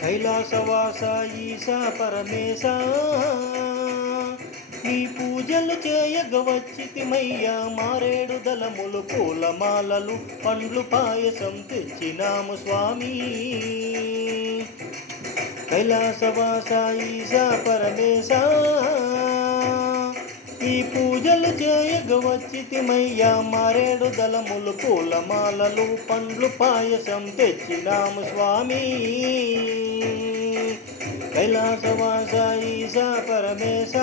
కైలాసవాస ఈశా పరమేశ నీ పూజలు చేయగ వచ్చితిమయ్యా మారేడు దళములు పూలమాలలు పండ్లు పాయసం తెచ్చినాము స్వామి. కైలాసవాస ఈశా పరమేశ ఈ పూజలు చేయగ వచ్చితిమయ్యా మారేడు దళములు పూలమాలలు పండ్లు పాయసం తెచ్చినాము స్వామి. కైలాసవాస ఈశా పరమేశ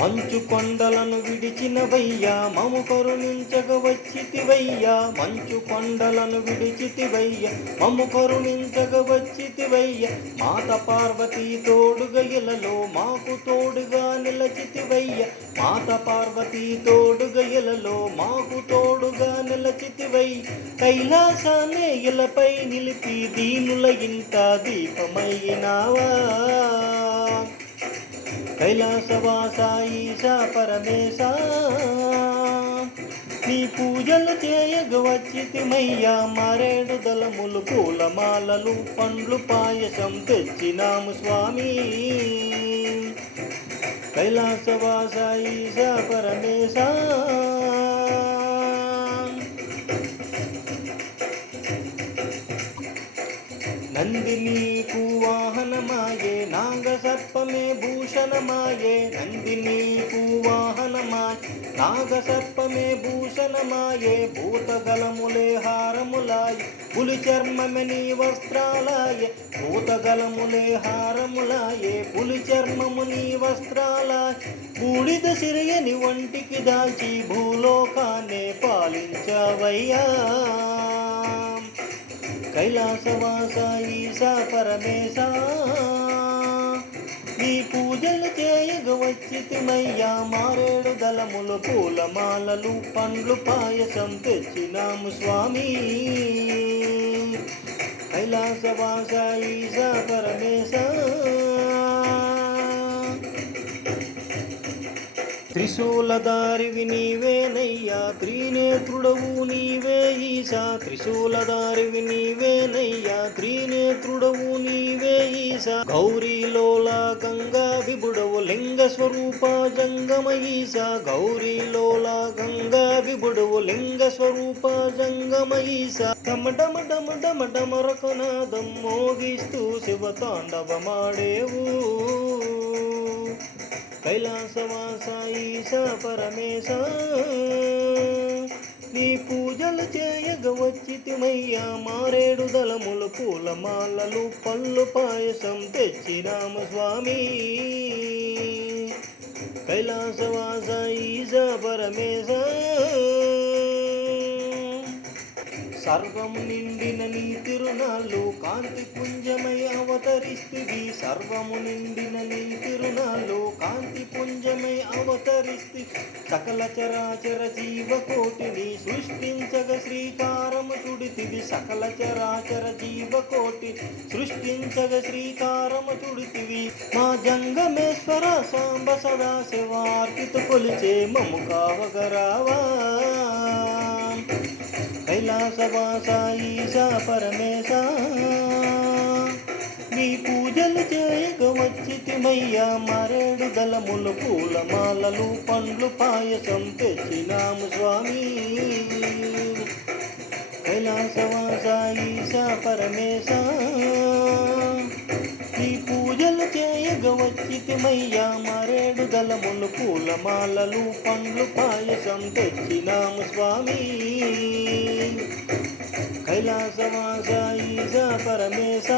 మంచు కొండలను విడిచినవయ్యా మము కరుణించగ వచ్చితివయ్యా. మంచు కొండలను విడిచితివయ్యా మము కరుణించగ వచ్చితివయ్యా. మాత పార్వతీ తోడుగా ఇలలో మాకు తోడుగా నిలచితివయ్యా. మాత పార్వతీ తోడుగా ఇలలో మాకు తోడుగా నిలచితివయ్యా. కైలాసాన్ని ఇలపై నిలిపి దీనుల ఇంట దీపమైనావా. కైలాసవాస ఈశా పరమేశ నీ పూజలు చేయగ వచ్చితిమయ్యా మారేడు దళములు పూలమాలలు పండ్లు పాయసం తెచ్చినాము స్వామి. కైలాసవాస ఈశా పరమేశ నంది నీకు వాహనమాయే నాగసర్పమే భూషణమాయే. నంది నీకు వాహనమాయే నాగసర్పమే భూషణమాయే. భూతగలములే హారములాయే పులి చర్మమే నీ వస్త్రాలాయే. భూతగలములే హారములాయే పులి చర్మము నీ వస్త్రాలాయే. బూడిద సిరియని వంటికి దాల్చి భూలోకాన్నే పాలించావయ్యా. కైలాసవాస ఈశా పరమేశ నీ పూజలు చేయగ వచ్చితిమయ్యా మారేడు దళములు పూలమాలలు పండ్లు పాయసం తెచ్చినాము స్వామి. కైలాసవాస ఈశా పరమేశ త్రిశూలధారివి నీవేనయ్యా త్రినేత్రుడవు నీవే ఈశా. త్రిశూలధారివి నీవేనయ్యా త్రినేత్రుడవు నీవే ఈశా. గౌరీలోల గంగా విభుడవు లింగ స్వరూప జంగమ ఈశా. గౌరీలోల గంగా విభుడవు లింగ స్వరూప జంగమ ఈశా. డమ డమ డమ డమ డమరకనాదం మోగిస్తూ శివతాండవమాడేవు. కైలాసవాస ఈశా పరమేశ నీ పూజలు చేయగ వచ్చితిమయ్యా మారేడు దళములు పూలమాలలు పళ్ళు పాయసం తెచ్చినాము స్వామి. కైలాసవాస ఈశా పరమేశ సర్వం నిండిన నీ తిరునాళ్ళు కాంతి పుంజమై అవతరిస్తువి. సర్వము నిండిన నీ తిరునాళ్ళు కాంతి పుంజమై అవతరిస్తు. సకల చరాచర జీవకోటిని సృష్టించగ శ్రీకారము చుడితివి. సకల చరాచర జీవకోటి సృష్టించగ శ్రీకారము చుడితివి. మా జంగమేశ్వర సాంబ సదా శివార్పిత కొలిచే మము కావగరావా. కైలాసవాస ఈశా పరమేశ నీ పూజలు చేయగ వచ్చితిమయ్యా మారేడు దళములు పూలమాలలు పండ్లు పాయసం తెచ్చినాము స్వామి. కైలాసవాస ఈశా పరమేశ నీ పూజలు చేయగ వచ్చితిమయ్యా మారేడు దళములు పూలమాలలు పండ్లు పాయసం తెచ్చినాము స్వామి. కైలాసవాస ఈశా పరమేశ